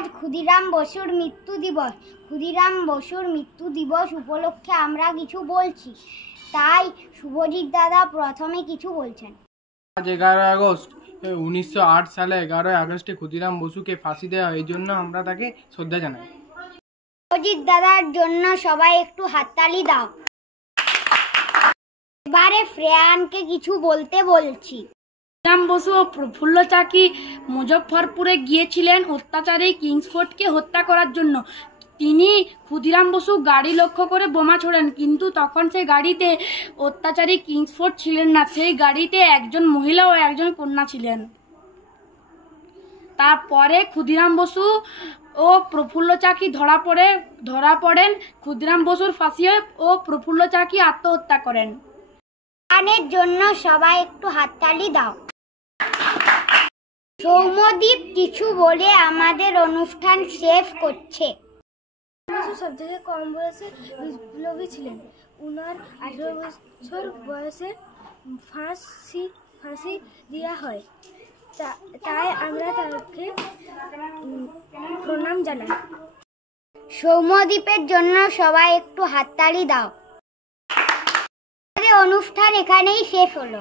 আজ ক্ষুদিরাম বসুর মৃত্যু দিবস। ক্ষুদিরাম বসুর মৃত্যু দিবস উপলক্ষে আমরা কিছু বলছি, তাই শুভজিৎ দাদা প্রথমে কিছু বলছেন। আজ 11 আগস্ট 1908 সালে 11 আগস্টে ক্ষুদিরাম বসুকে ফাঁসি দেওয়া হয়। এই জন্য আমরা তাকে শ্রদ্ধা জানাই। শুভজিৎ দাদার জন্য সবাই একটু হাততালি দাও। এবারে শ্রেয়ানকে কিছু বলতে বলছি। ক্ষুদিরাম বসু ও প্রফুল্ল চাকি মুজফ্ফরপুরে গিয়েছিলেন অত্যাচারী কিংসফোর্ডকে হত্যা করার জন্য। ক্ষুদিরাম বসু গাড়ি লক্ষ্য করে বোমা ছোড়েন, কিন্তু তখন সেই গাড়িতে অত্যাচারী কিংসফোর্ড ছিলেন না। সেই গাড়িতে একজন মহিলা ও একজন কন্যা ছিলেন। তারপরে ক্ষুদিরাম বসু ও প্রফুল্ল চাকি ধরা পড়েন। ক্ষুদিরাম বসুর ফাঁসি হয় ও প্রফুল্ল চাকি আত্মহত্যা করেন। গানের জন্য সবাই একটু হাততালি দাও। সৌম্যদীপ কিছু বলে আমাদের অনুষ্ঠান শেষ করছে। সব থেকে কম বয়সে বিপ্লবী ছিলেন। উনার 18 বছর বয়সে ফাঁসি দেওয়া হয়, তাই আমরা তাকে প্রণাম জানাই। সৌম্যদীপের জন্য সবাই একটু হাততালি দাও। আমাদের অনুষ্ঠান এখানেই শেষ হলো।